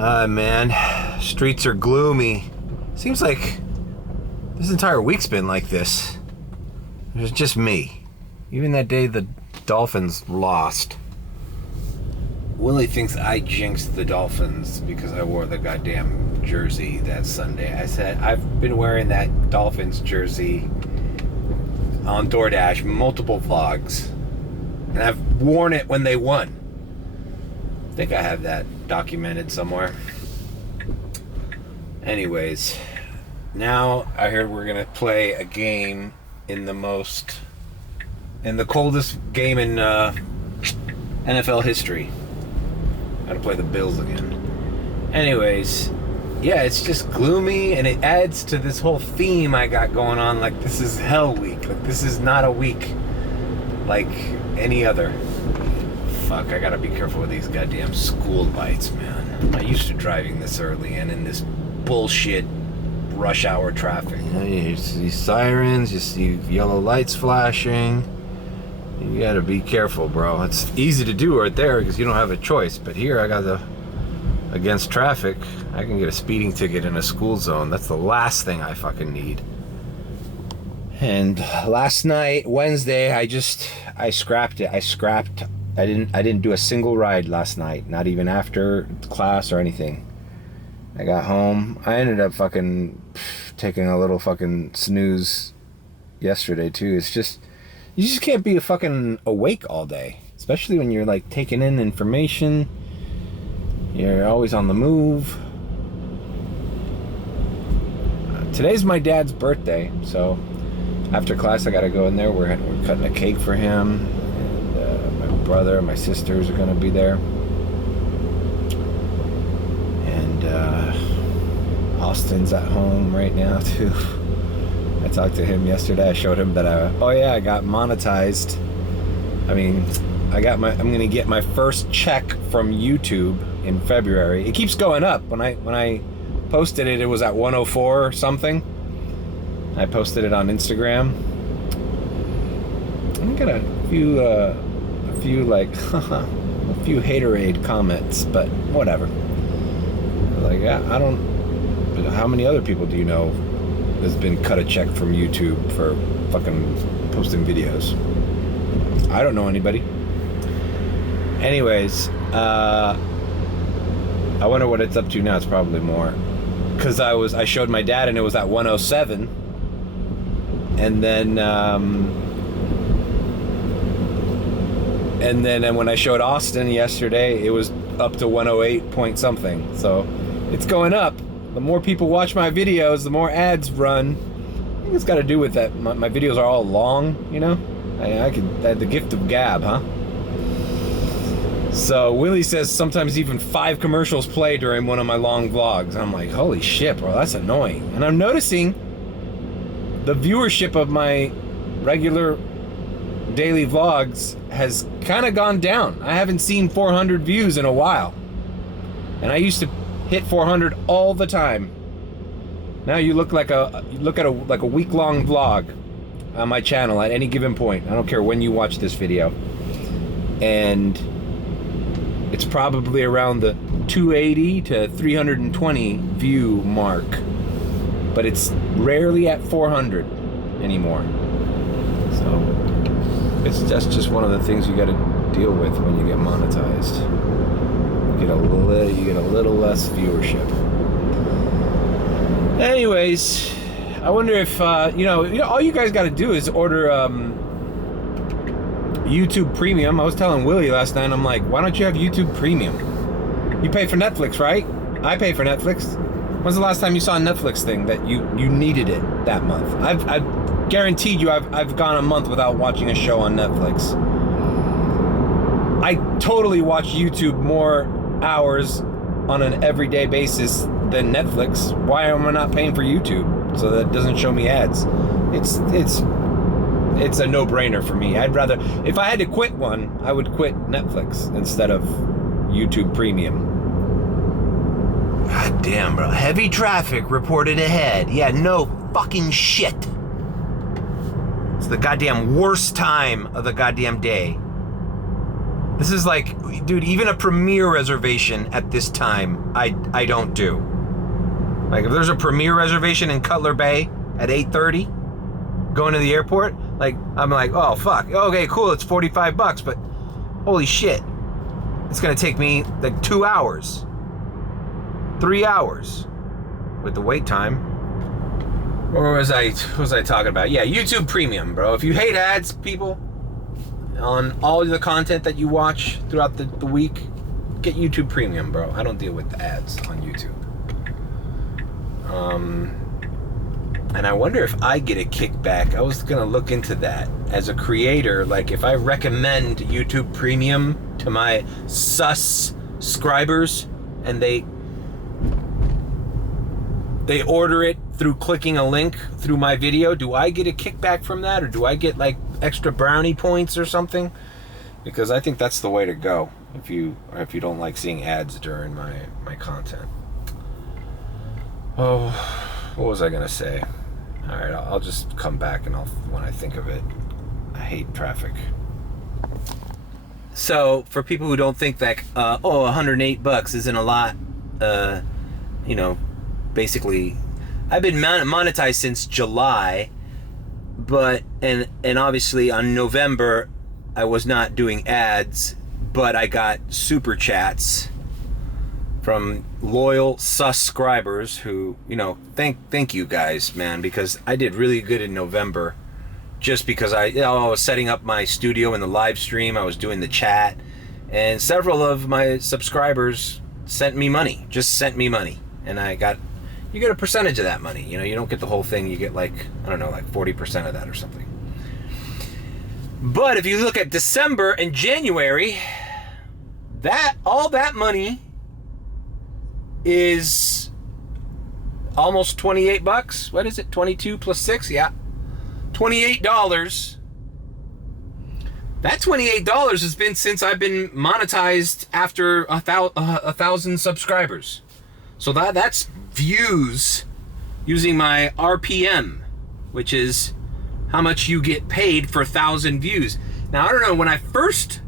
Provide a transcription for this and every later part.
Man, streets are gloomy. Seems like this entire week's been like this. It's just me. Even that day the Dolphins lost. Willie thinks I jinxed the Dolphins because I wore the goddamn jersey that Sunday. I said, I've been wearing that Dolphins jersey on DoorDash multiple vlogs. And I've worn it when they won. I think I have that documented somewhere. Anyways, now I heard we're gonna play a game in the coldest game in NFL history. Gotta play the Bills again. Anyways, yeah, it's just gloomy, and it adds to this whole theme I got going on. Like, this is hell week. Like, this is not a week like any other. Fuck, I gotta be careful with these goddamn school lights, man. I'm not used to driving this early and in this bullshit rush hour traffic. Yeah, you see sirens, you see yellow lights flashing. You gotta be careful, bro. It's easy to do right there because you don't have a choice. But here, I got against traffic, I can get a speeding ticket in a school zone. That's the last thing I fucking need. And last night, Wednesday, I scrapped it. I didn't do a single ride last night, not even after class or anything. I got home. I ended up fucking taking a little fucking snooze yesterday too. It's just, you just can't be fucking awake all day, especially when you're like taking in information. You're always on the move. Today's my dad's birthday, so after class I gotta go in there. We're cutting a cake for him, and my brother and my sisters are gonna be there, and Austin's at home right now too. I talked to him yesterday. I showed him that I got monetized. I mean, I'm gonna get my first check from YouTube in February. It keeps going up. When I posted it, it was at 104 or something. I posted it on Instagram. I got a few like a few haterade comments, but whatever. Like, I don't. How many other people do you know has been cut a check from YouTube for fucking posting videos? I don't know anybody. Anyways, I wonder what it's up to now. It's probably more, because I showed my dad and it was at 107, and then when I showed Austin yesterday, it was up to 108 point something. So it's going up. The more people watch my videos, the more ads run. I think it's got to do with that. My videos are all long, you know. I had the gift of gab, huh? So Willie says sometimes even 5 commercials play during one of my long vlogs. I'm like, holy shit, bro, that's annoying. And I'm noticing the viewership of my regular daily vlogs has kind of gone down. I haven't seen 400 views in a while. And I used to hit 400 all the time. Now you look at a week-long vlog on my channel at any given point. I don't care when you watch this video. And it's probably around the 280 to 320 view mark, but it's rarely at 400 anymore. So that's just one of the things you got to deal with when you get monetized. You get a little less viewership. Anyways, I wonder if you know all you guys got to do is order YouTube Premium. I was telling Willie last night, I'm like, why don't you have YouTube Premium? You pay for Netflix, right? I pay for Netflix. When's the last time you saw a Netflix thing that you needed it that month? I've guaranteed you I've gone a month without watching a show on Netflix. I totally watch YouTube more hours on an everyday basis than Netflix. Why am I not paying for YouTube so that it doesn't show me ads? It's a no-brainer for me. I'd rather, if I had to quit one, I would quit Netflix instead of YouTube Premium. God damn, bro. Heavy traffic reported ahead. Yeah, no fucking shit. It's the goddamn worst time of the goddamn day. This is like, dude, even a Premier reservation at this time, I don't do. Like, if there's a Premier reservation in Cutler Bay at 8:30, going to the airport, like, I'm like, oh, fuck. Okay, cool, it's $45, but holy shit. It's gonna take me like 2 hours, 3 hours with the wait time. What was I talking about? Yeah, YouTube Premium, bro. If you hate ads, people, on all the content that you watch throughout the week, get YouTube Premium, bro. I don't deal with the ads on YouTube. And I wonder if I get a kickback. I was gonna look into that as a creator. Like, if I recommend YouTube Premium to my subscribers and they order it through clicking a link through my video, do I get a kickback from that, or do I get like extra brownie points or something? Because I think that's the way to go if you don't like seeing ads during my content. Oh, what was I gonna say? All right, I'll just come back and when I think of it. I hate traffic. So for people who don't think that $108 isn't a lot, basically, I've been monetized since July, but and obviously on November I was not doing ads, but I got super chats from loyal subscribers who, thank you guys, man, because I did really good in November, just because I was setting up my studio in the live stream, I was doing the chat, and several of my subscribers sent me money, and you get a percentage of that money. You don't get the whole thing. You get like 40% of that or something. But if you look at December and January, all that money is almost $28. What is it? 22 plus 6? Yeah. $28. That $28 has been since I've been monetized after 1,000 subscribers. So that's views using my RPM, which is how much you get paid for 1,000 views. Now, I don't know, when I first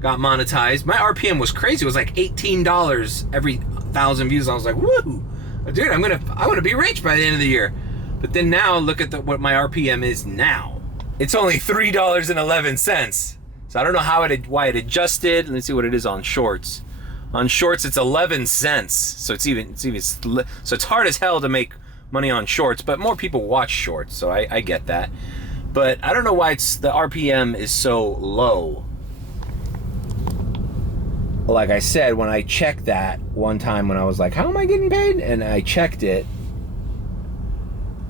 got monetized, my RPM was crazy. It was like $18 every 1,000 views. I was like, woo, dude, I want to be rich by the end of the year. But then now look at what my RPM is now. It's only $3.11. So I don't know why it adjusted. Let's see what it is on Shorts. On Shorts, it's 11 cents. So so it's hard as hell to make money on Shorts, but more people watch Shorts, so I get that. But I don't know why the RPM is so low. Like I said, when I checked that one time when I was like, how am I getting paid? And I checked it,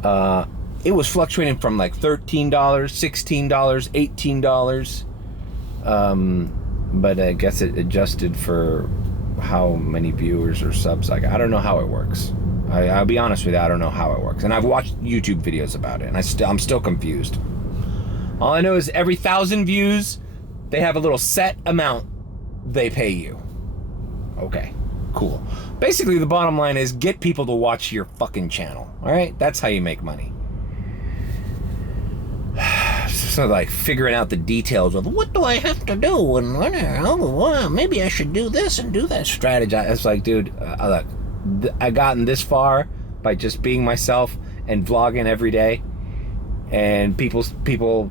it was fluctuating from like $13, $16, $18. But I guess it adjusted for how many viewers or subs I got. I don't know how it works. I'll be honest with you, I don't know how it works. And I've watched YouTube videos about it, and I'm still confused. All I know is every 1,000 views, they have a little set amount they pay you. Okay, cool. Basically, the bottom line is get people to watch your fucking channel. All right, that's how you make money. So like figuring out the details of what do I have to do and maybe I should do this and do that strategy. It's like, dude, look, I've gotten this far by just being myself and vlogging every day, and people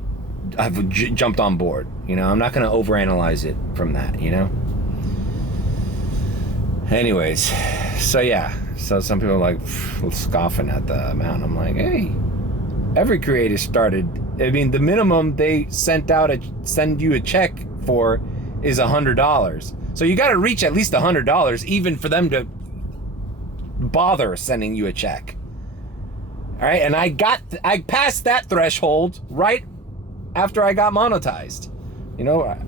have jumped on board. I'm not going to overanalyze it from that. Anyways, so yeah, so some people are like scoffing at the amount. I'm like, hey, every creator started. I mean, the minimum they send you a check for is $100. So you got to reach at least $100 even for them to bother sending you a check. All right, and I passed that threshold right after I got monetized.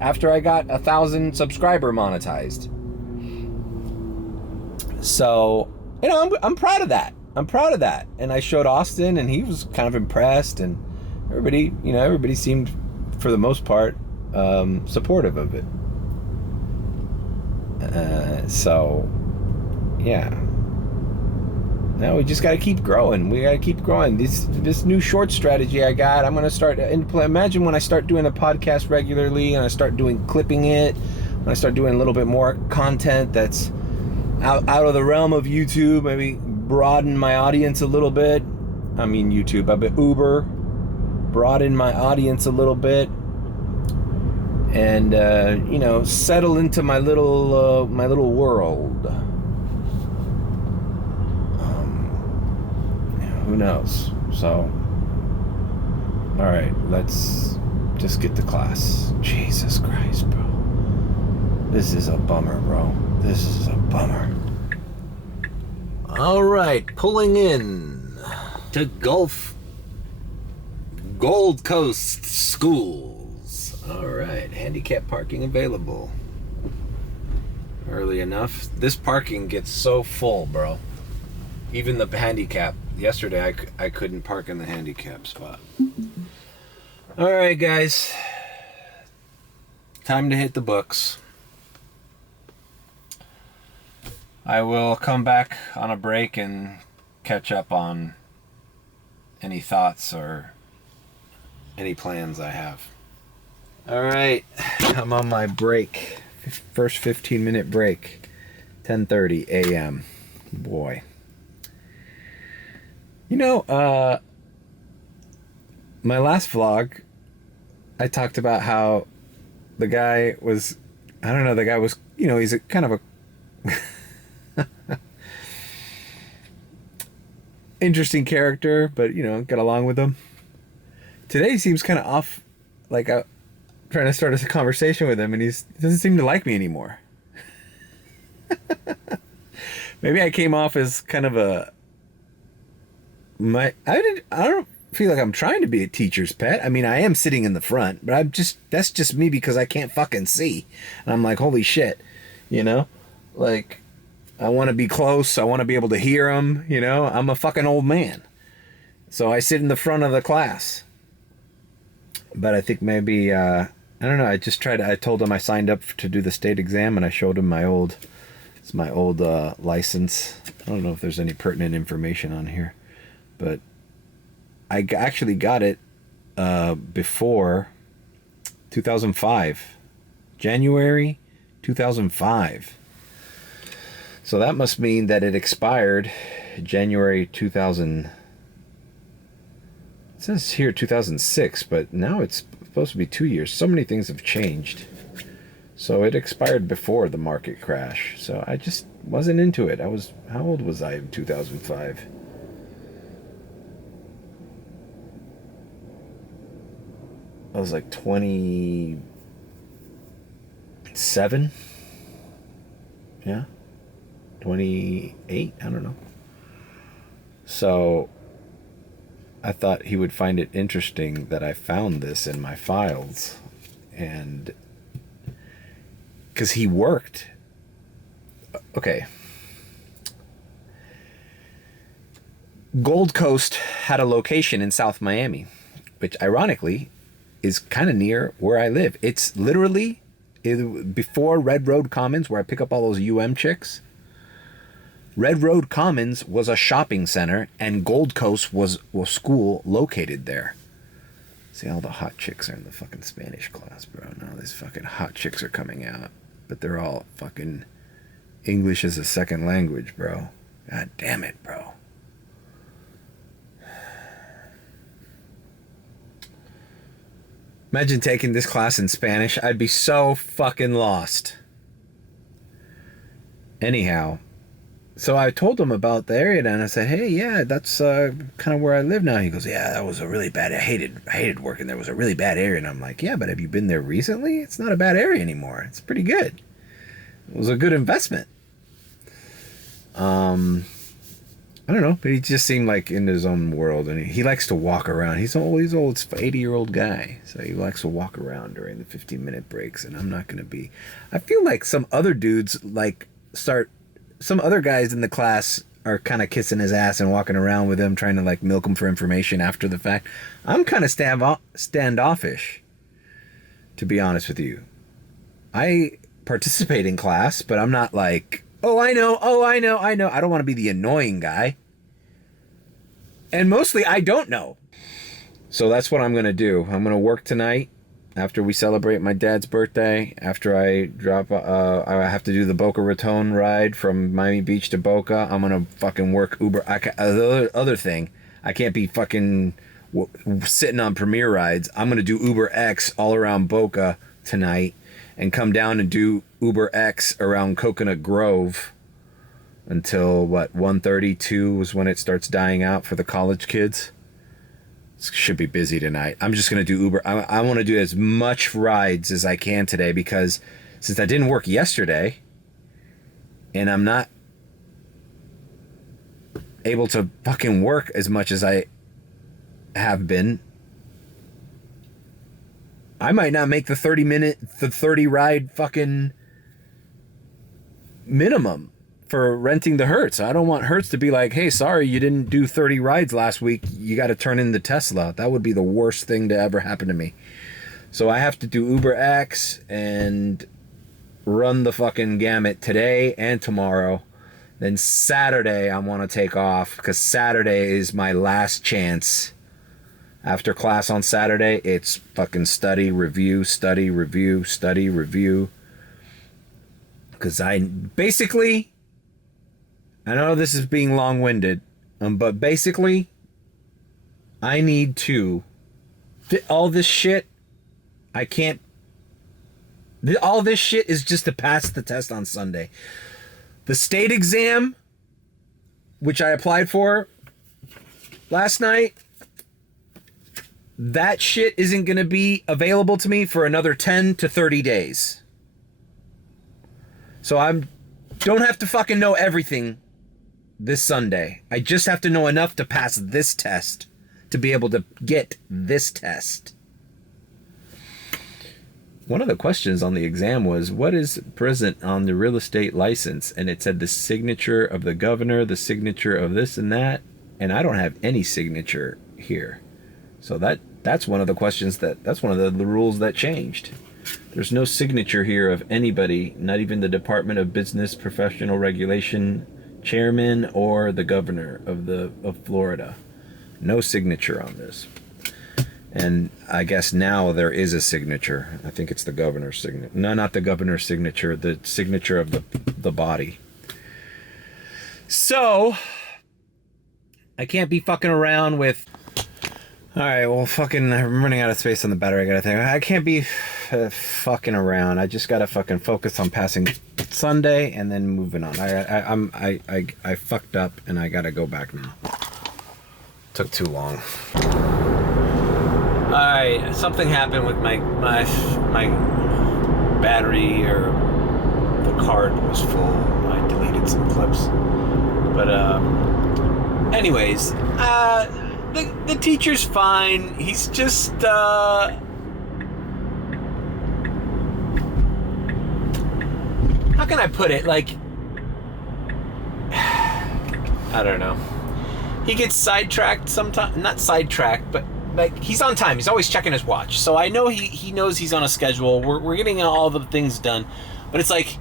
After I got 1,000 subscriber monetized. So, I'm proud of that. And I showed Austin, and he was kind of impressed, and everybody seemed, for the most part, supportive of it. So, yeah. Now we just got to keep growing. This new short strategy I got, I'm going to start, imagine when I start doing a podcast regularly and I start clipping it when I start doing a little bit more content that's out of the realm of YouTube, maybe broaden my audience a little bit. I mean YouTube, I bet Uber, broaden my audience a little bit, and you know, settle into my little world. Who knows? So, all right, let's just get to class. Jesus Christ, bro. This is a bummer, bro. This is a bummer. All right, pulling in to Gold Coast schools. All right, handicap parking available. Early enough. This parking gets so full, bro. Even the handicap. Yesterday, I couldn't park in the handicap spot. All right, guys. Time to hit the books. I will come back on a break and catch up on any thoughts or any plans I have. All right, I'm on my break. First 15-minute break. 10:30 a.m. Boy. You know, my last vlog, I talked about how the guy was, you know, he's a kind of a interesting character, but, you know, get along with him. Today he seems kind of off, like I'm trying to start a conversation with him, and he doesn't seem to like me anymore. Maybe I came off as kind of a I don't feel like I'm trying to be a teacher's pet. I mean, I am sitting in the front, but that's just me because I can't fucking see. And I'm like, holy shit, you know? Like, I want to be close. I want to be able to hear them, you know? I'm a fucking old man. So I sit in the front of the class. But I think maybe, I don't know, I told him I signed up to do the state exam, and I showed him my old license. I don't know if there's any pertinent information on here. But I actually got it before 2005. January 2005. So that must mean that it expired January 2000. It says here 2006, but now it's supposed to be 2 years. So many things have changed. So it expired before the market crash. So I just wasn't into it. How old was I in 2005? I was like 27. Yeah. 28. I don't know. So I thought he would find it interesting that I found this in my files. And because he worked. Okay. Gold Coast had a location in South Miami, which ironically is kind of near where I live. It's literally before Red Road Commons, where I pick up all those UM chicks. Red Road Commons was a shopping center, and Gold Coast was a school located there. See, all the hot chicks are in the fucking Spanish class, bro. Now these fucking hot chicks are coming out, but they're all fucking English as a second language, bro. God damn it, bro. Imagine taking this class in Spanish. I'd be so fucking lost. Anyhow, so I told him about the area, and I said, hey, yeah, that's kind of where I live now. He goes, yeah, that was a really bad, I hated working there. It was a really bad area. And I'm like, yeah, but have you been there recently? It's not a bad area anymore. It's pretty good. It was a good investment. I don't know, but he just seemed like in his own world, and he likes to walk around. He's old, 80-year-old guy, so he likes to walk around during the 15-minute breaks, and I'm not going to be. I feel like some other dudes, some other guys in the class are kind of kissing his ass and walking around with him, trying to like milk him for information after the fact. I'm kind of standoffish, to be honest with you. I participate in class, but I'm not like, I know. I don't want to be the annoying guy. And mostly I don't know. So that's what I'm going to do. I'm going to work tonight, after we celebrate my dad's birthday, after I drop, I have to do the Boca Raton ride from Miami Beach to Boca. I'm gonna fucking work Uber. The other thing, I can't be fucking sitting on Premier rides. I'm gonna do Uber X all around Boca tonight, and come down and do Uber X around Coconut Grove until 1:32 is when it starts dying out for the college kids. Should be busy tonight. I'm just going to do Uber. I want to do as much rides as I can today, because since I didn't work yesterday and I'm not able to fucking work as much as I have been, I might not make the 30 ride fucking minimum for renting the Hertz. I don't want Hertz to be like, hey, sorry, you didn't do 30 rides last week. You got to turn in the Tesla. That would be the worst thing to ever happen to me. So I have to do Uber X and run the fucking gamut today and tomorrow. Then Saturday, I want to take off, because Saturday is my last chance. After class on Saturday, it's fucking study, review, study, review, study, review. Because I know this is being long-winded, but basically, I need to all this shit. All this shit is just to pass the test on Sunday. The state exam, which I applied for last night, that shit isn't going to be available to me for another 10 to 30 days. So don't have to fucking know everything this Sunday. I just have to know enough to pass this test, to be able to get this test. One of the questions on the exam was, what is present on the real estate license? And it said the signature of the governor, the signature of this and that. And I don't have any signature here. So that's one of the questions that's one of the rules that changed. There's no signature here of anybody, not even the Department of Business Professional Regulation chairman or the governor of Florida. No signature on this. And I guess now there is a signature. I think it's the governor's signature. No, not the governor's signature, the signature of the body. So I can't be fucking around with, all right, well, fucking, I'm running out of space on the battery. I gotta think. I can't be fucking around. I just gotta fucking focus on passing Sunday and then moving on. I fucked up and I gotta go back now. Took too long. All right, something happened with my battery, or the card was full. I deleted some clips, but anyways, the teacher's fine. He's just how can I put it? Like, I don't know. He gets sidetracked sometimes. Not sidetracked, but like, he's on time. He's always checking his watch. So I know he knows he's on a schedule. We're getting all the things done. But it's like,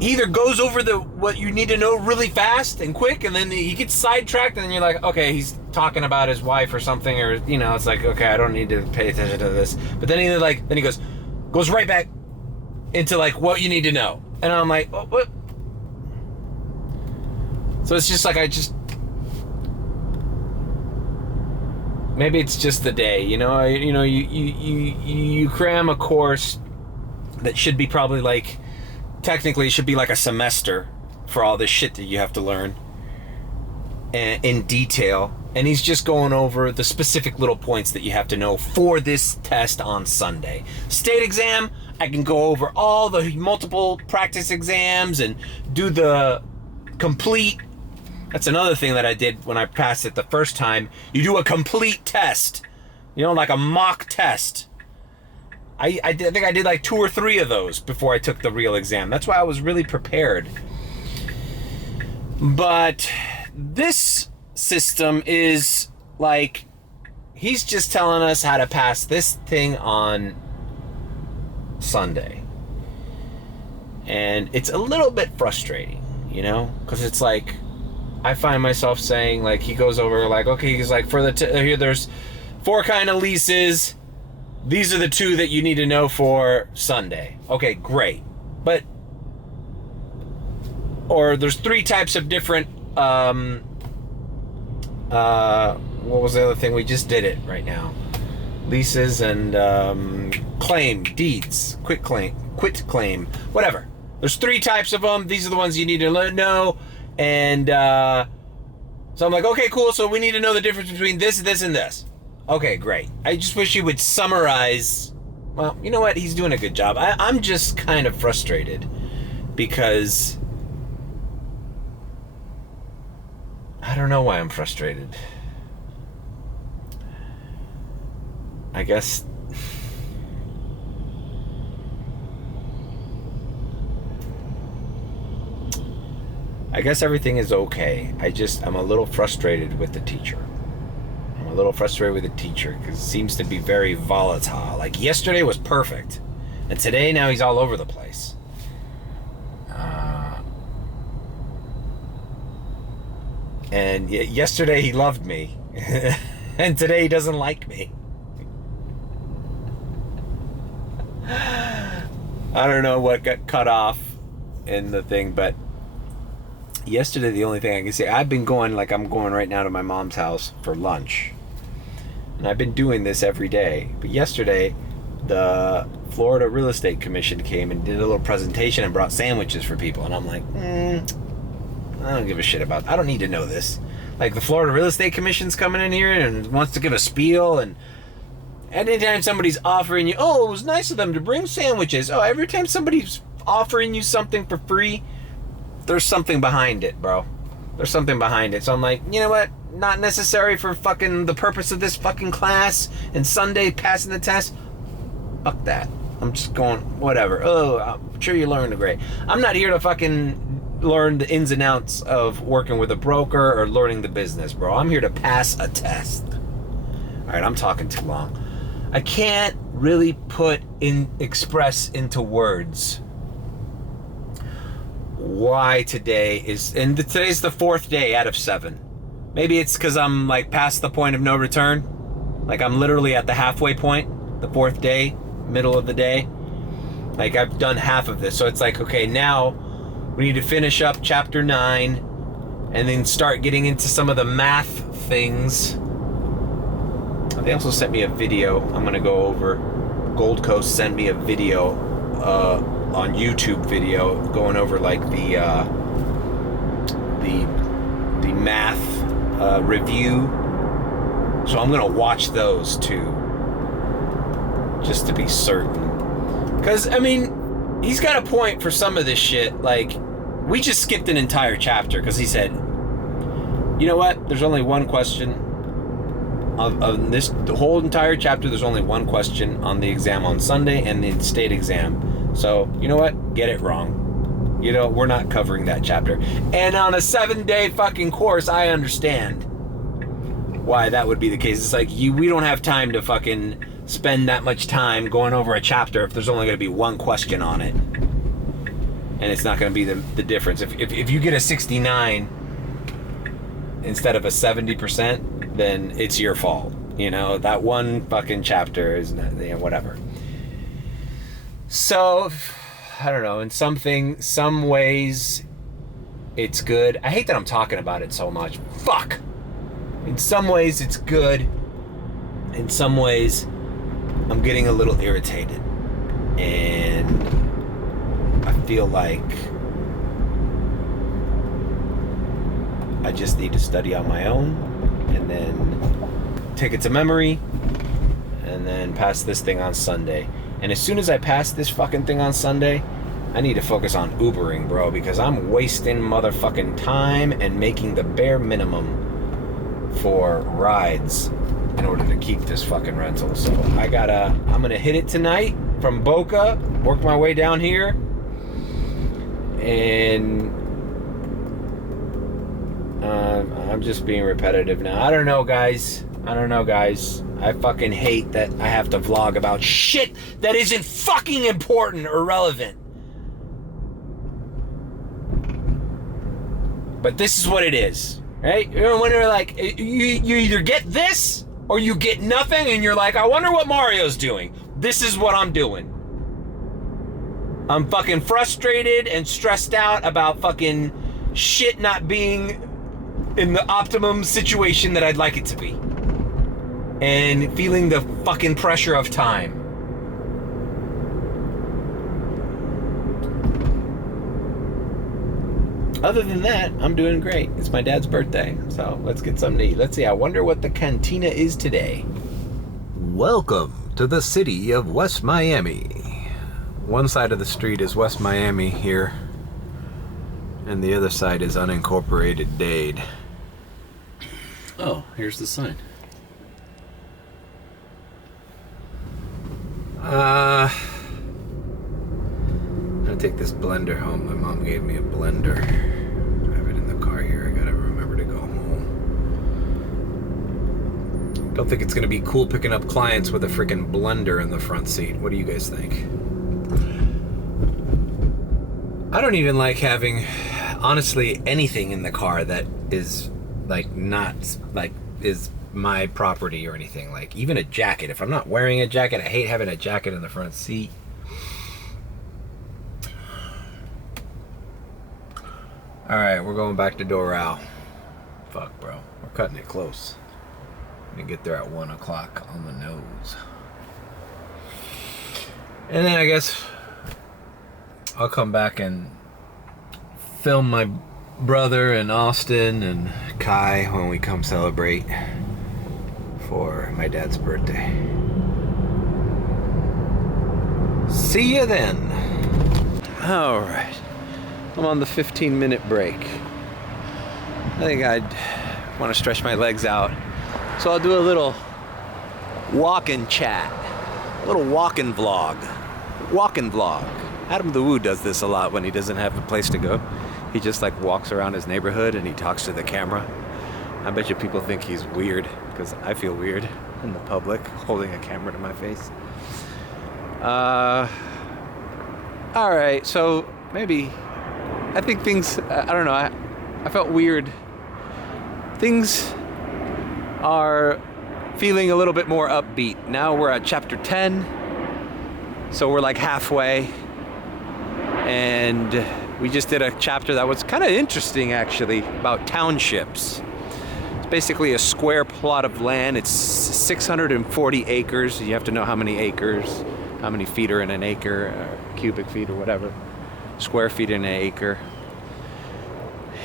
he either goes over what you need to know really fast and quick, and then he gets sidetracked, and then you're like, okay, he's talking about his wife or something, or, you know, it's like, okay, I don't need to pay attention to this. But then he goes right back into like what you need to know. And I'm like, oh, what? So it's just like, maybe it's just the day, you cram a course that should be probably like, technically it should be like a semester for all this shit that you have to learn in detail, and he's just going over the specific little points that you have to know for this test on Sunday. State exam, I can go over all the multiple practice exams and do the complete. That's another thing that I did when I passed it the first time. You do a complete test, like a mock test. I think I did like 2 or 3 of those before I took the real exam. That's why I was really prepared. But this system is like, he's just telling us how to pass this thing on Sunday. And it's a little bit frustrating, because it's like, I find myself saying, like, he goes over, like, okay, he's like, for here, there's 4 kind of leases. These are the 2 that you need to know for Sunday. Okay, great. But, or there's 3 types of different, what was the other thing? We just did it right now. Leases and claim, deeds, quit claim, whatever. There's 3 types of them. These are the ones you need to know. And so I'm like, okay, cool. So we need to know the difference between this, this, and this. Okay, great. I just wish you would summarize. Well, you know what? He's doing a good job. I'm just kind of frustrated because I don't know why I'm frustrated. I guess everything is okay. I'm a little frustrated with the teacher. Because it seems to be very volatile. Like yesterday was perfect. And today now he's all over the place. And yesterday he loved me. And today he doesn't like me. I don't know what got cut off in the thing, but yesterday the only thing I can say, I'm going right now to my mom's house for lunch. And I've been doing this every day. But yesterday, the Florida Real Estate Commission came and did a little presentation and brought sandwiches for people. And I'm like, I don't give a shit about that. I don't need to know this. Like, the Florida Real Estate Commission's coming in here and wants to give a spiel. And anytime somebody's offering you, oh, it was nice of them to bring sandwiches. Oh, every time somebody's offering you something for free, there's something behind it, bro. There's something behind it. So I'm like, you know what? Not necessary for fucking the purpose of this fucking class and Sunday passing the test. Fuck that. I'm just going, whatever. Oh, I'm sure you learned great. I'm not here to fucking learn the ins and outs of working with a broker or learning the business, bro. I'm here to pass a test. All right, I'm talking too long. I can't really express into words why today's the 4th day out of 7. Maybe it's because I'm like past the point of no return. Like I'm literally at the halfway point, the 4th day, middle of the day. Like I've done half of this. So it's like, okay, now we need to finish up chapter 9 and then start getting into some of the math things. They also sent me a video. I'm going to go over. Gold Coast sent me a video on YouTube video going over like the math review. So I'm gonna watch those too, just to be certain. Because I mean, he's got a point for some of this shit. Like, we just skipped an entire chapter because he said, you know what? There's only one question of this, the whole entire chapter. There's only one question on the exam on Sunday and the state exam. So you know what? Get it wrong. You know, we're not covering that chapter. And on a 7-day fucking course, I understand why that would be the case. It's like, we don't have time to fucking spend that much time going over a chapter if there's only going to be one question on it. And it's not going to be the difference. If you get a 69 instead of a 70%, then it's your fault. You know, that one fucking chapter is not, you know, whatever. So, I don't know, in some ways, it's good. I hate that I'm talking about it so much. Fuck! In some ways, it's good. In some ways, I'm getting a little irritated. And I feel like I just need to study on my own and then take it to memory and then pass this thing on Sunday. And as soon as I pass this fucking thing on Sunday, I need to focus on Ubering, bro, because I'm wasting motherfucking time and making the bare minimum for rides in order to keep this fucking rental. So I'm gonna hit it tonight from Boca, work my way down here, and I'm just being repetitive now. I don't know, guys. I fucking hate that I have to vlog about shit that isn't fucking important or relevant. But this is what it is, right? You know, when they're like, you either get this Or you get nothing and you're like, I wonder what Mario's doing. This is what I'm doing. I'm fucking frustrated and stressed out about fucking shit not being in the optimum situation that I'd like it to be. And feeling the fucking pressure of time. Other than that, I'm doing great. It's my dad's birthday, so let's get something to eat. Let's see, I wonder what the cantina is today. Welcome to the city of West Miami. One side of the street is West Miami here, and the other side is unincorporated Dade. Oh, here's the sign. I'm gonna take this blender home. My mom gave me a blender. I have it in the car here. I gotta remember to go home. Don't think it's gonna be cool picking up clients with a freaking blender in the front seat. What do you guys think? I don't even like having, honestly, anything in the car that is like not like is my property or anything. Like even a jacket. If I'm not wearing a jacket, I hate having a jacket in the front seat. All right, we're going back to Doral. Fuck, bro. We're cutting it close. I'm gonna get there at 1 o'clock on the nose. And then I guess I'll come back and film my brother and Austin and Kai when we come celebrate for my dad's birthday. See you then. All right. I'm on the 15-minute break. I think I'd want to stretch my legs out. So I'll do a little walk-in chat. A little walk-in vlog. Walk-in vlog. Adam the Woo does this a lot when he doesn't have a place to go. He just like walks around his neighborhood and he talks to the camera. I bet you people think he's weird, because I feel weird in the public holding a camera to my face. Alright, so maybe I think things, I don't know, I felt weird. Things are feeling a little bit more upbeat. Now we're at chapter 10, so we're like halfway. And we just did a chapter that was kind of interesting, actually, about townships. It's basically a square plot of land. It's 640 acres. You have to know how many acres, how many feet are in an acre, or cubic feet or whatever. Square feet in an acre.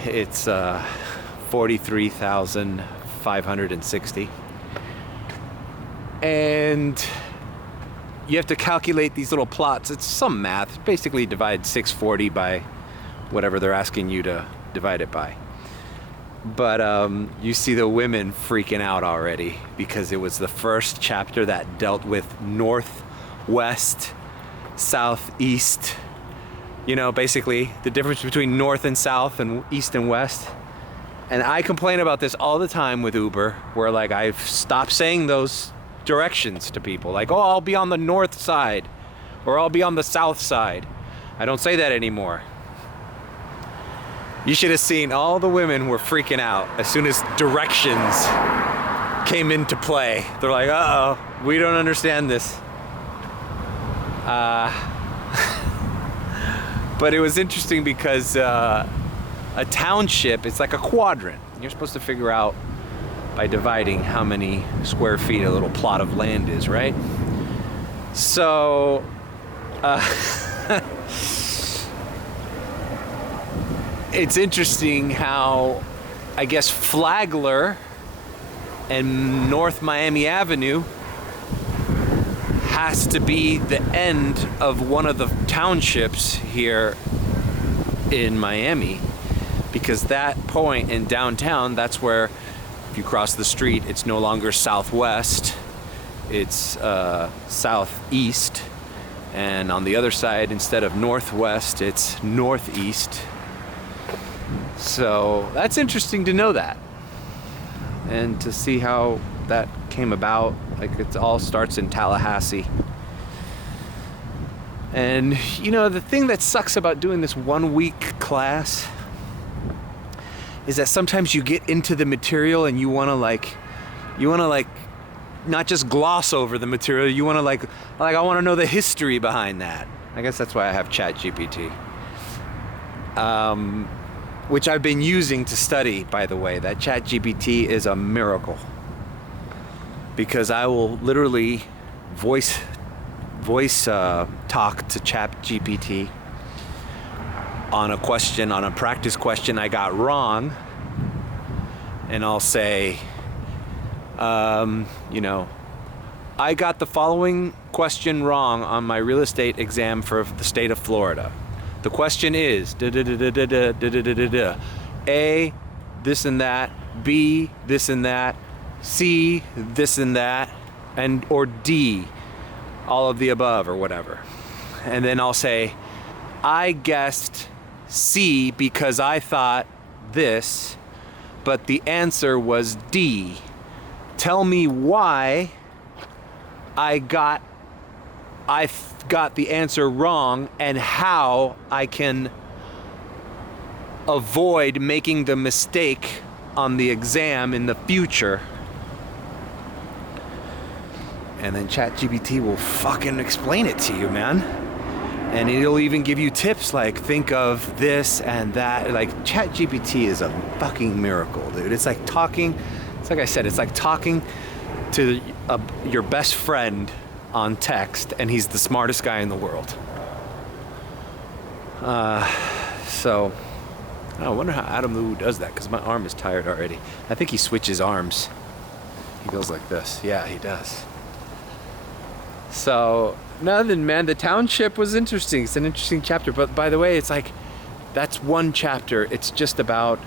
It's 43,560. And you have to calculate these little plots. It's some math. Basically divide 640 by whatever they're asking you to divide it by. But you see the women freaking out already, because it was the first chapter that dealt with north, west, southeast. You know, basically the difference between north and south and east and west. And I complain about this all the time with Uber, where like I've stopped saying those directions to people. Like, oh, I'll be on the north side, or I'll be on the south side. I don't say that anymore. You should have seen all the women were freaking out as soon as directions came into play. They're like, uh-oh, we don't understand this. But it was interesting because a township, it's like a quadrant. You're supposed to figure out by dividing how many square feet a little plot of land is, right? So, it's interesting how, I guess, Flagler and North Miami Avenue has to be the end of one of the townships here in Miami, because that point in downtown, that's where if you cross the street, it's no longer southwest, it's southeast, and on the other side, instead of northwest, it's northeast. So that's interesting to know that, and to see how that came about. Like, it all starts in Tallahassee. And you know, the thing that sucks about doing this 1 week class is that sometimes you get into the material and you want to like not just gloss over the material. You want to like I want to know the history behind that. I guess that's why I have ChatGPT, which I've been using to study. By the way, that ChatGPT is a miracle because I will literally voice talk to ChatGPT on a question, on a practice question I got wrong, and I'll say, I got the following question wrong on my real estate exam for the state of Florida. The question is A, this and that, B, this and that, C, this and that, or D, all of the above or whatever. And then I'll say, I guessed C because I thought this, but the answer was D. Tell me why I got the answer wrong and how I can avoid making the mistake on the exam in the future. And then ChatGPT will fucking explain it to you, man. And it'll even give you tips like think of this and that. Like ChatGPT is a fucking miracle, dude. It's like talking, it's like I said, it's like talking to your best friend on text, and he's the smartest guy in the world. So I wonder how Adam Lou does that, because my arm is tired already. I think he switches arms. He goes like this. Yeah, he does. So nothing, man. The township was interesting. It's an interesting chapter. But by the way, it's like that's one chapter. It's just about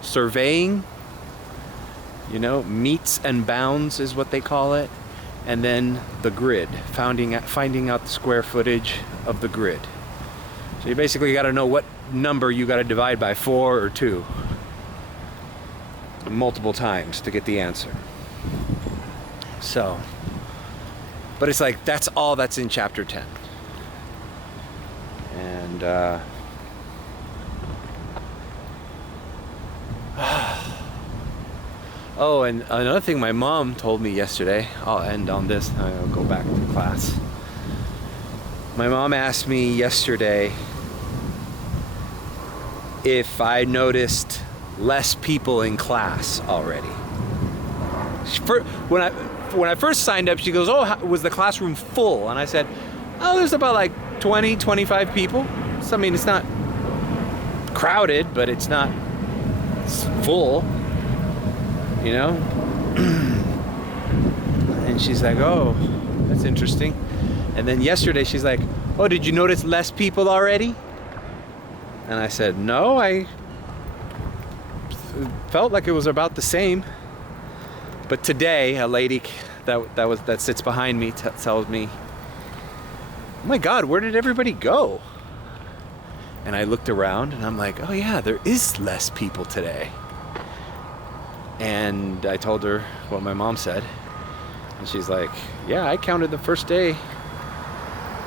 surveying, meets and bounds is what they call it. And then the grid, finding out the square footage of the grid. So you basically got to know what number you got to divide by 4 or 2 multiple times to get the answer. So, but it's like that's all that's in chapter 10. And oh, and another thing my mom told me yesterday, I'll end on this, I'll go back to class. My mom asked me yesterday if I noticed less people in class already. When I first signed up, she goes, oh, was the classroom full? And I said, oh, there's about like 20, 25 people. So, I mean, it's not crowded, but it's not full. And she's like, oh, that's interesting. And then yesterday she's like, oh, did you notice less people already? And I said, no, I felt like it was about the same. But today a lady that sits behind me tells me, oh my God, where did everybody go? And I looked around and I'm like, oh yeah, there is less people today. And I told her what my mom said. And she's like, yeah, I counted the first day.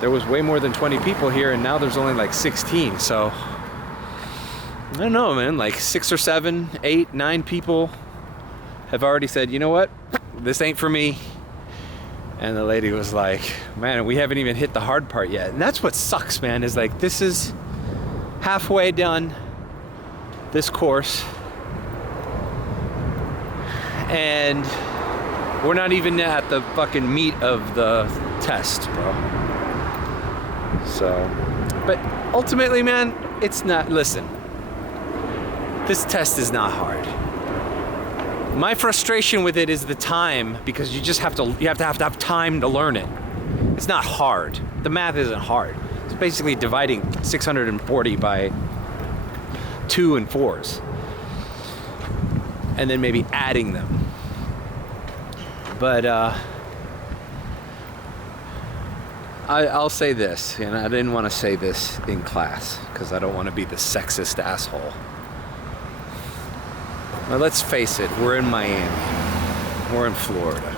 There was way more than 20 people here, and now there's only like 16. So, I don't know, man. Like 6 or 7, 8, 9 people have already said, you know what? This ain't for me. And the lady was like, man, we haven't even hit the hard part yet. And that's what sucks, man, is like this is halfway done, this course. And we're not even at the fucking meat of the test, bro. So, but ultimately, man, it's not, listen, this test is not hard. My frustration with it is the time, because you have to have time to learn it. It's not hard. The math isn't hard. It's basically dividing 640 by 2 and 4s. And then maybe adding them. But I'll say this, and I didn't want to say this in class because I don't want to be the sexist asshole. But let's face it, we're in Miami. We're in Florida.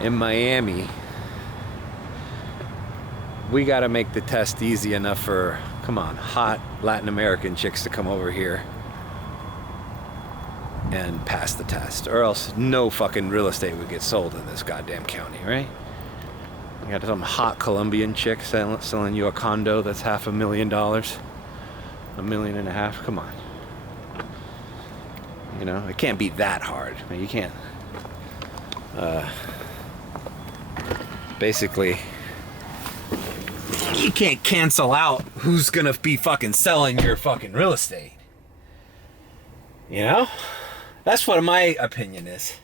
In Miami, we got to make the test easy enough for, come on, hot Latin American chicks to come over here and pass the test, or else no fucking real estate would get sold in this goddamn county, right? You got some hot Colombian chick selling you a condo that's $500,000, $1.5 million. Come on. You know, it can't be that hard. I mean, you can't. Basically, you can't cancel out who's gonna be fucking selling your fucking real estate. You know? That's what my opinion is.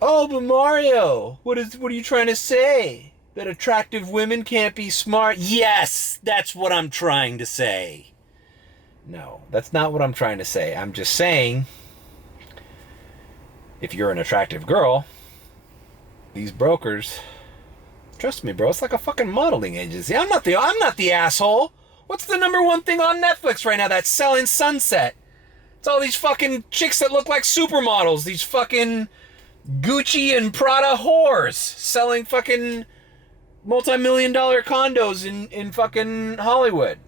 Oh, but Mario, what are you trying to say? That attractive women can't be smart? Yes, that's what I'm trying to say. No, that's not what I'm trying to say. I'm just saying, if you're an attractive girl, these brokers, trust me, bro, it's like a fucking modeling agency. I'm not the asshole. What's the number one thing on Netflix right now that's selling Sunset? It's all these fucking chicks that look like supermodels. These fucking Gucci and Prada whores selling fucking multi-million-dollar condos in fucking Hollywood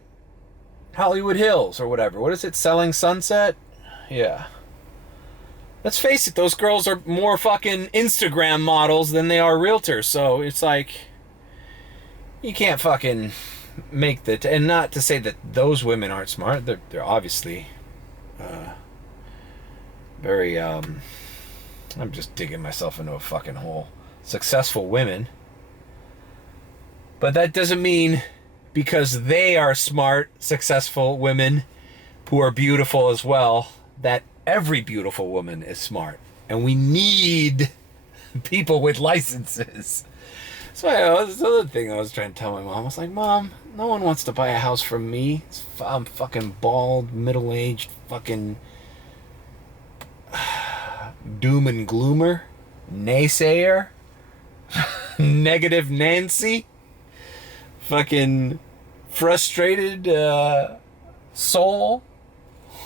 Hills or whatever. What is it? Selling Sunset? Yeah. Let's face it, those girls are more fucking Instagram models than they are realtors. So it's like, you can't fucking make the... And not to say that those women aren't smart. They're obviously very... I'm just digging myself into a fucking hole. Successful women. But that doesn't mean because they are smart, successful women who are beautiful as well, that every beautiful woman is smart. And we need people with licenses. So this other thing I was trying to tell my mom. I was like, Mom, no one wants to buy a house from me. I'm fucking bald, middle-aged, fucking... doom and gloomer, naysayer, negative Nancy, fucking frustrated soul,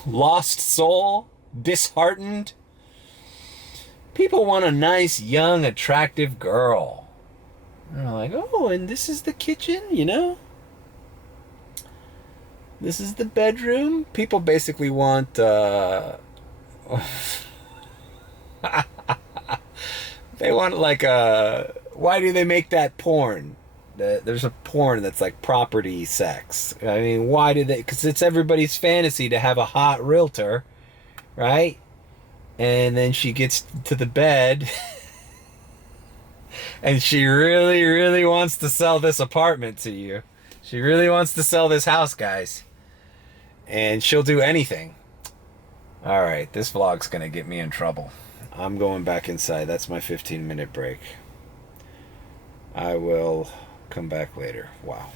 lost soul, disheartened. People want a nice, young, attractive girl. And they're like, oh, and this is the kitchen, you know? This is the bedroom. People basically want... They want like a... Why do they make that porn? There's a porn that's like property sex. I mean, why do they... Because it's everybody's fantasy to have a hot realtor, right? And then she gets to the bed and she really, really wants to sell this apartment to you. She really wants to sell this house, guys. And she'll do anything. All right, this vlog's going to get me in trouble. I'm going back inside. That's my 15-minute break. I will come back later. Wow.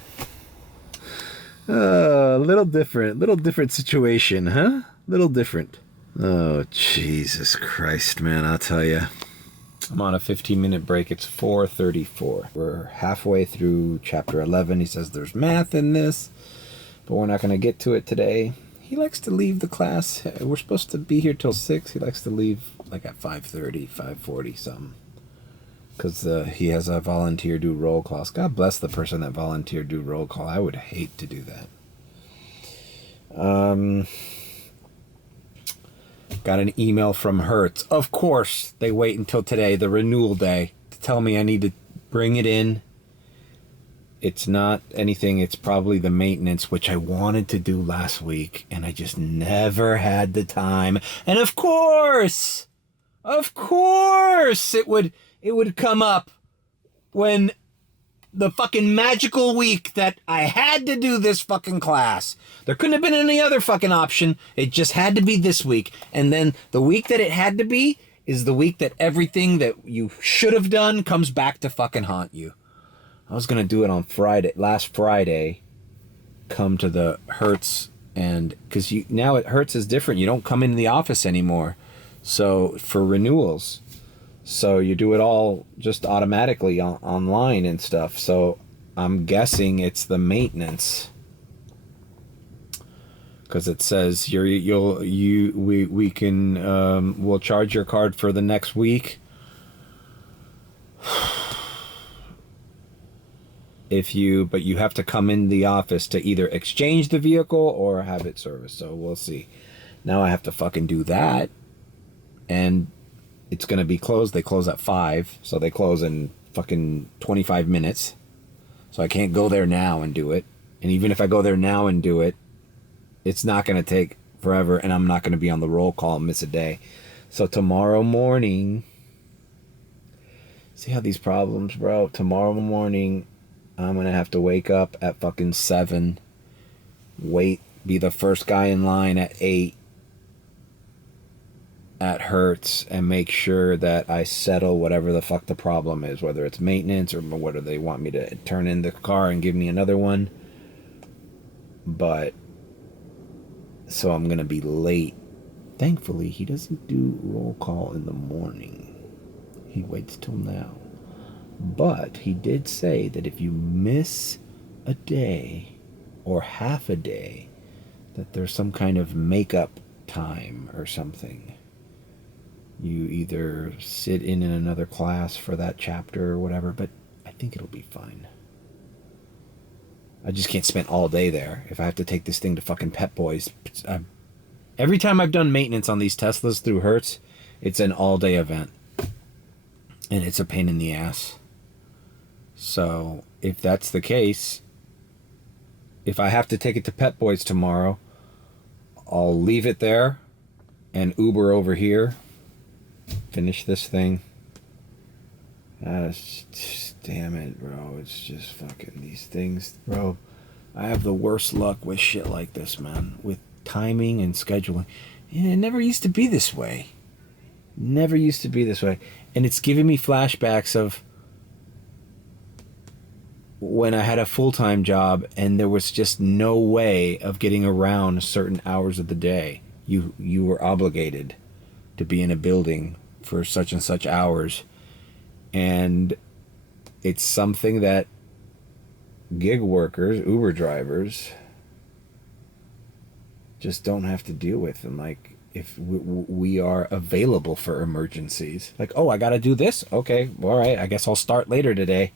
Little different situation, huh? Little different. Oh, Jesus Christ, man, I'll tell you. I'm on a 15-minute break. It's 4:34. We're halfway through chapter 11. He says there's math in this, but we're not going to get to it today. He likes to leave the class. We're supposed to be here till 6. He likes to leave like at 5:30, 5:40 something. Because he has a volunteer do roll calls. God bless the person that volunteered do roll call. I would hate to do that. Got an email from Hertz. Of course, they wait until today, the renewal day, to tell me I need to bring it in. It's not anything. It's probably the maintenance, which I wanted to do last week, and I just never had the time. And of course, it would come up when the fucking magical week that I had to do this fucking class. There couldn't have been any other fucking option. It just had to be this week. And then the week that it had to be is the week that everything that you should have done comes back to fucking haunt you. I was going to do it on last Friday, come to the Hertz, and because now at Hertz is different. You don't come into the office anymore. So for renewals, so you do it all just automatically online and stuff. So I'm guessing it's the maintenance, because it says we'll charge your card for the next week. But you have to come in the office to either exchange the vehicle or have it serviced. So we'll see. Now I have to fucking do that. And it's going to be closed. They close at 5. So they close in fucking 25 minutes. So I can't go there now and do it. And even if I go there now and do it, it's not going to take forever. And I'm not going to be on the roll call and miss a day. So tomorrow morning... See how these problems, bro? Tomorrow morning, I'm going to have to wake up at fucking 7. Wait, be the first guy in line at 8. At Hertz, and make sure that I settle whatever the fuck the problem is, whether it's maintenance or whether they want me to turn in the car and give me another one. But so I'm gonna be late. Thankfully, he doesn't do roll call in the morning. He waits till now. But he did say that if you miss a day or half a day, that there's some kind of makeup time or something. You either sit in another class for that chapter or whatever, but I think it'll be fine. I just can't spend all day there. If I have to take this thing to fucking Pet Boys. Every time I've done maintenance on these Teslas through Hertz, it's an all-day event. And it's a pain in the ass. So, if that's the case, if I have to take it to Pet Boys tomorrow, I'll leave it there and Uber over here. Finish this thing. Damn it, bro. It's just fucking these things, bro. I have the worst luck with shit like this, man. With timing and scheduling. Yeah, it never used to be this way. Never used to be this way. And it's giving me flashbacks of when I had a full-time job and there was just no way of getting around certain hours of the day. You were obligated to be in a building for such and such hours. And it's something that gig workers, Uber drivers, just don't have to deal with. And like, if we are available for emergencies, like, oh, I gotta do this, okay, all right, I guess I'll start later today.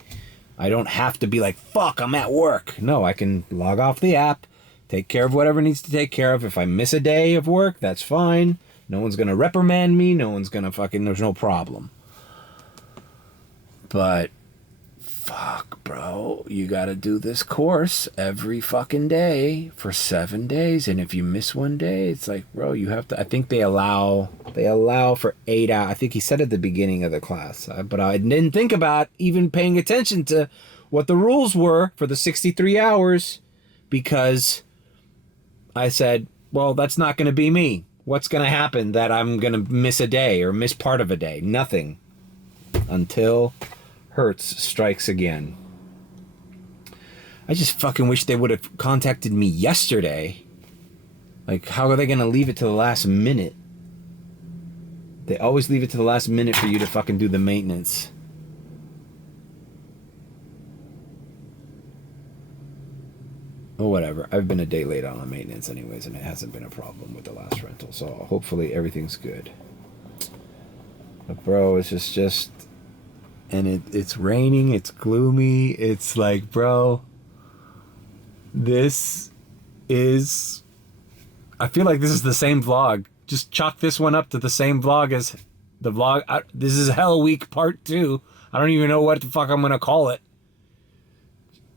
I don't have to be like, fuck, I'm at work. No, I can log off the app, take care of whatever needs to take care of. If I miss a day of work, that's fine. No one's gonna reprimand me. No one's gonna fucking, there's no problem. But fuck, bro, you gotta do this course every fucking day for 7 days. And if you miss one day, it's like, bro, you have to, I think they allow for 8 hours. I think he said at the beginning of the class, but I didn't think about even paying attention to what the rules were for the 63 hours because I said, well, that's not going to be me. What's going to happen that I'm going to miss a day or miss part of a day? Nothing until Hertz strikes again. I just fucking wish they would have contacted me yesterday. Like, how are they going to leave it to the last minute? They always leave it to the last minute for you to fucking do the maintenance. Oh, whatever. I've been a day late on the maintenance anyways, and it hasn't been a problem with the last rental. So hopefully everything's good. But bro, it's just and it's raining, it's gloomy. It's like, bro, this is, I feel like this is the same vlog. Just chalk this one up to the same vlog as the vlog. This is Hell Week Part 2. I don't even know what the fuck I'm gonna call it.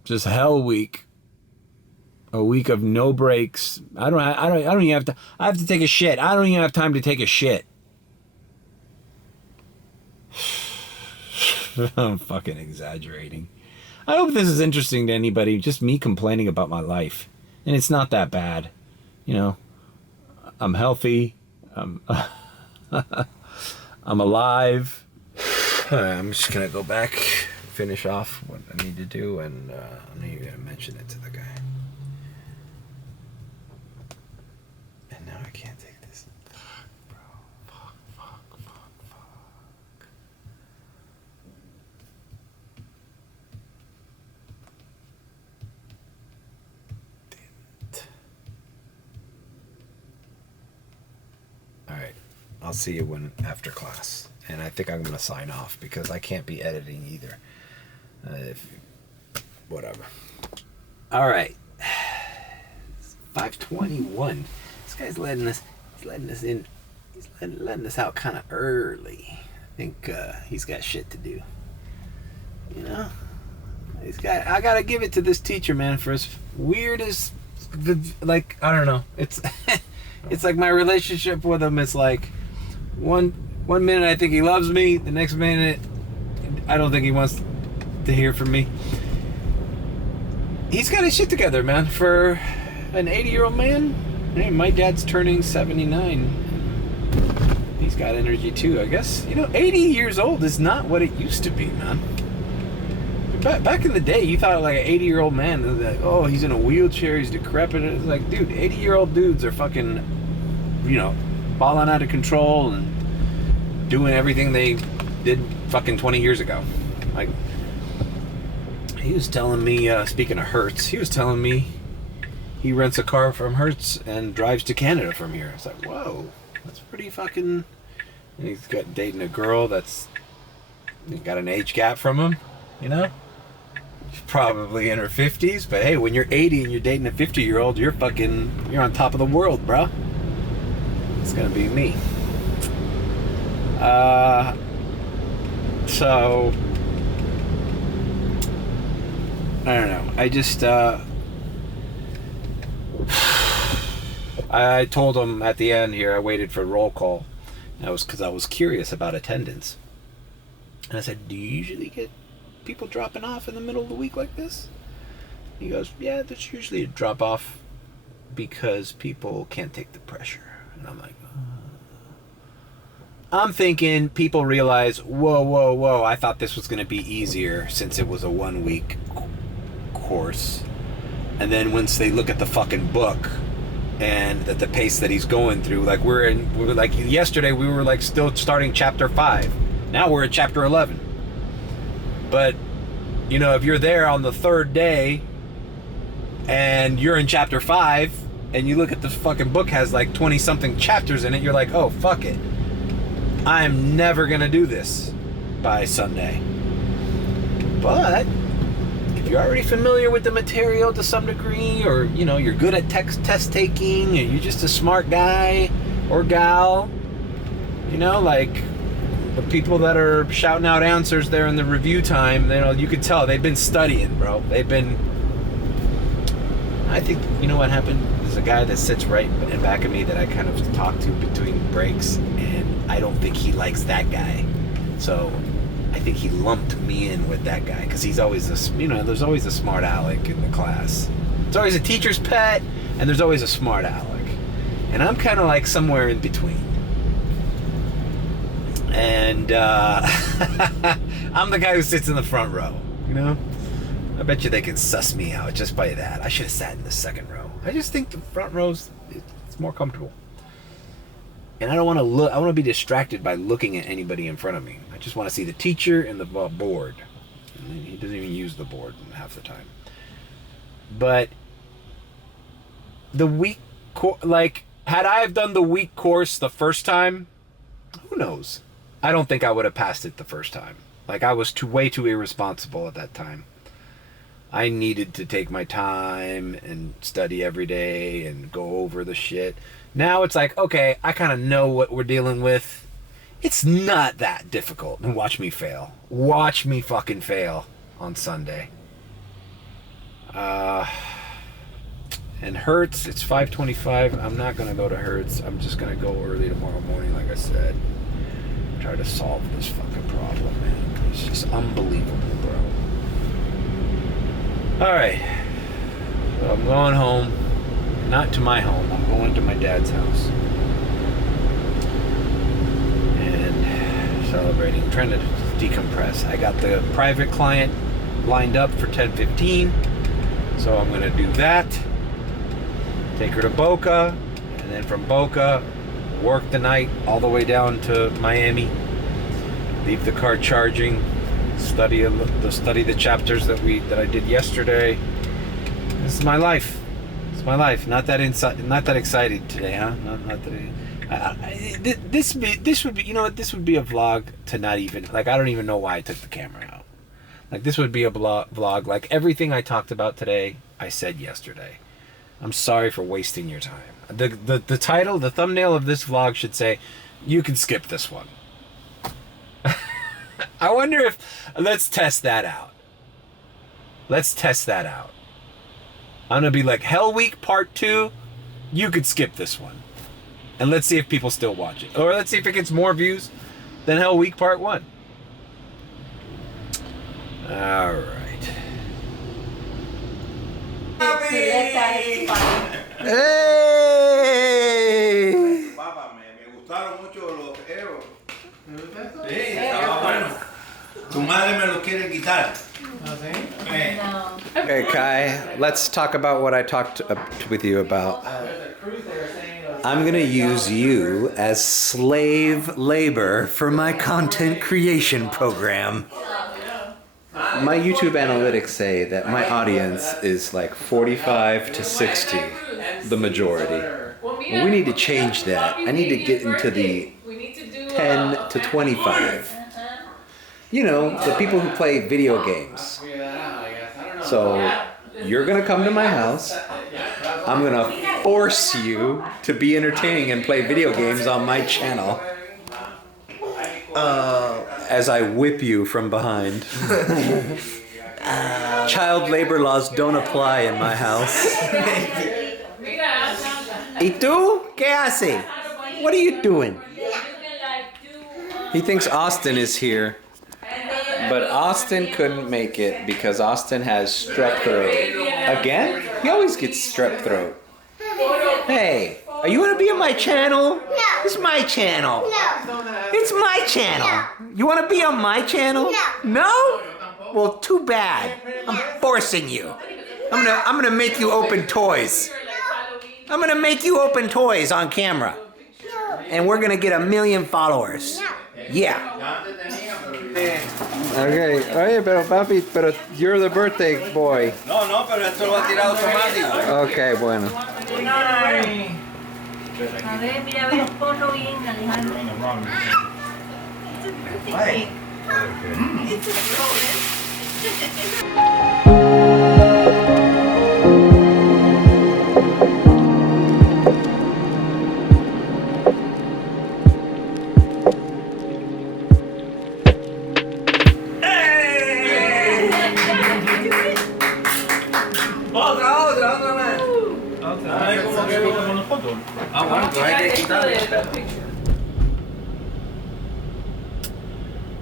Just Hell Week. A week of no breaks. I don't even have to. I have to take a shit. I don't even have time to take a shit. I'm fucking exaggerating. I hope this is interesting to anybody. Just me complaining about my life, and it's not that bad. You know, I'm healthy. I'm alive. I'm just gonna go back, finish off what I need to do, and I'm not even gonna mention it to the guy. And now I can't take this. Fuck, bro. Fuck. Damn it. All right. I'll see you after class. And I think I'm going to sign off because I can't be editing either. Whatever. All right. It's 5:21. This guy's letting us letting us in. He's letting us out kind of early. I think he's got shit to do. You know, I gotta give it to this teacher, man, for as weird as, like, I don't know. It's it's like my relationship with him is like one minute I think he loves me, the next minute I don't think he wants to hear from me. He's got his shit together, man, for an 80-year-old man. Hey, my dad's turning 79. He's got energy too, I guess. 80 years old is not what it used to be, man. Back in the day, you thought like an 80-year-old man, that, oh, he's in a wheelchair, he's decrepit. It's like, dude, 80-year-old dudes are fucking, balling out of control and doing everything they did fucking 20 years ago. Like, he was telling me, speaking of Hertz, he was telling me he rents a car from Hertz and drives to Canada from here. It's like, whoa, that's pretty fucking... And he's dating a girl that's got an age gap from him, She's probably in her 50s, but hey, when you're 80 and you're dating a 50-year-old, you're on top of the world, bro. It's gonna be me. So I don't know. I just I told him at the end here, I waited for roll call. That was because I was curious about attendance. And I said, do you usually get people dropping off in the middle of the week like this? He goes, yeah, there's usually a drop off because people can't take the pressure. And I'm like, I'm thinking people realize, whoa, I thought this was going to be easier since it was a 1 week course. And then once they look at the fucking book and at the pace that he's going through, like yesterday we were like still starting chapter 5. Now we're at chapter 11. But, if you're there on the third day and you're in chapter 5 and you look at the fucking book has like 20 something chapters in it, you're like, oh, fuck it. I'm never going to do this by Sunday. But if you're already familiar with the material to some degree, or, you're good at test taking, or you're just a smart guy or gal, like the people that are shouting out answers there in the review time, you could tell they've been studying, bro. I think, what happened? There's a guy that sits right in back of me that I kind of talk to between breaks, and I don't think he likes that guy. So I think he lumped me in with that guy, because he's always there's always a smart aleck in the class. There's always a teacher's pet, and there's always a smart aleck. And I'm kind of like somewhere in between. And I'm the guy who sits in the front row, I bet you they can suss me out just by that. I should have sat in the second row. I just think the front row's it's more comfortable. And I don't want to look. I want to be distracted by looking at anybody in front of me. I just want to see the teacher and the board. And he doesn't even use the board half the time. But the week, had I have done the week course the first time, who knows? I don't think I would have passed it the first time. I was way too irresponsible at that time. I needed to take my time and study every day and go over the shit. Now it's like, okay, I kind of know what we're dealing with. It's not that difficult. And watch me fail. Watch me fucking fail on Sunday. And Hertz, it's 5:25. I'm not going to go to Hertz. I'm just going to go early tomorrow morning, like I said. Try to solve this fucking problem, man. It's just unbelievable, bro. Alright. So I'm going home. Not to my home. I'm going to my dad's house. And celebrating. Trying to decompress. I got the private client lined up for 10:15. So I'm going to do that. Take her to Boca. And then from Boca, work the night all the way down to Miami. Leave the car charging. Study the chapters that I did yesterday. This is my life. It's my life. Not that excited today, huh? Not that. This would be. This would be a vlog to not even I don't even know why I took the camera out. This would be a vlog. Everything I talked about today, I said yesterday. I'm sorry for wasting your time. The title, the thumbnail of this vlog should say, you can skip this one. I wonder if, let's test that out. Let's test that out. I'm gonna be like, Hell Week Part 2, you could skip this one. And let's see if people still watch it. Or let's see if it gets more views than Hell Week Part 1. Alright. Hey! Papá, me gustaron mucho los euros. Sí, estaba bueno. Tu madre me lo quiere quitar. Okay, Kai, let's talk about what I talked with you about. I'm gonna use you as slave labor for my content creation program. My YouTube analytics say that my audience is like 45 to 60, the majority. Well, we need to change that. I need to get into the 10 to 25. You know, the people who play video games. So, you're gonna come to my house. I'm gonna force you to be entertaining and play video games on my channel. As I whip you from behind. Child labor laws don't apply in my house. ¿Y tú? ¿Qué hace? What are you doing? He thinks Austin is here. But Austin couldn't make it because Austin has strep throat. Again? He always gets strep throat. Hey, are you gonna be on my channel? No. It's my channel. No. It's my channel. No. You wanna be on my channel? No. No? Well, too bad. I'm forcing you. I'm gonna make you open toys. I'm gonna make you open toys on camera. No. And we're gonna get 1 million followers. No. Yeah. Okay, oye, pero papi, pero you're the birthday boy. No, pero esto lo va a tirar automático. Okay, bueno. A ver, mira, ve, ponlo bien, Alejandro. It's a birthday cake. It's a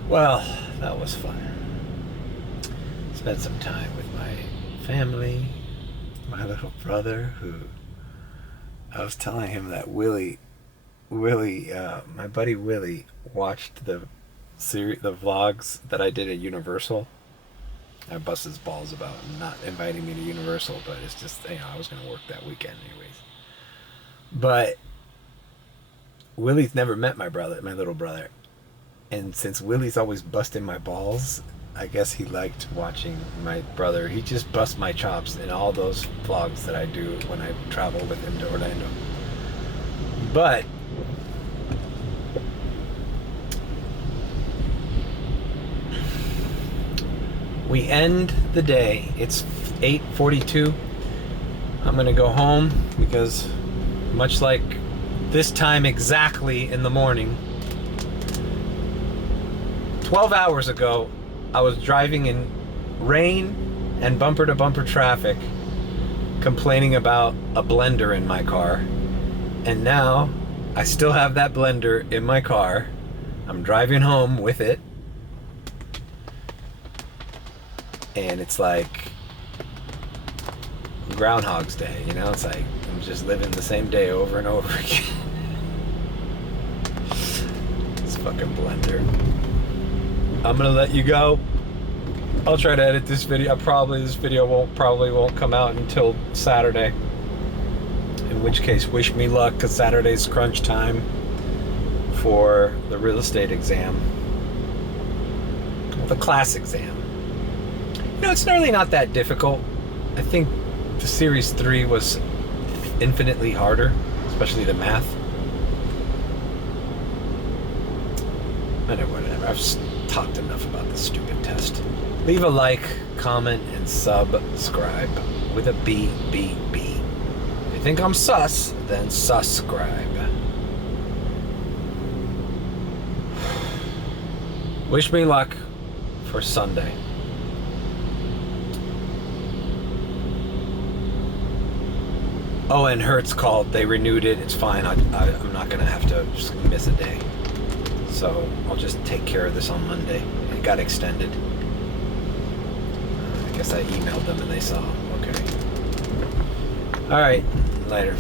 Well, that was fun. Spent some time with my family, my little brother, who I was telling him that Willie, my buddy Willie, watched the vlogs that I did at Universal. I bust his balls about not inviting me to Universal, but it's just, I was going to work that weekend anyways. But Willie's never met my little brother. And since Willie's always busting my balls, I guess he liked watching my brother. He just busts my chops in all those vlogs that I do when I travel with him to Orlando. But we end the day. It's 8:42. I'm gonna go home because much like this time exactly in the morning, 12 hours ago, I was driving in rain and bumper-to-bumper traffic, complaining about a blender in my car. And now, I still have that blender in my car. I'm driving home with it. And it's like Groundhog's Day, It's like I'm just living the same day over and over again. This fucking blender. I'm gonna let you go. I'll try to edit this video. This video probably won't come out until Saturday. In which case, wish me luck, because Saturday's crunch time for the real estate exam. Well, the class exam. It's really not that difficult. I think the Series 3 was infinitely harder, especially the math. Whatever. I've talked enough about this stupid test. Leave a like, comment, and subscribe with a B. think I'm sus, then subscribe. Wish me luck for Sunday. Oh, and Hertz called. They renewed it. It's fine. I'm not going to have to just miss a day. So I'll just take care of this on Monday. It got extended. I guess I emailed them and they saw. Okay. All right. Later.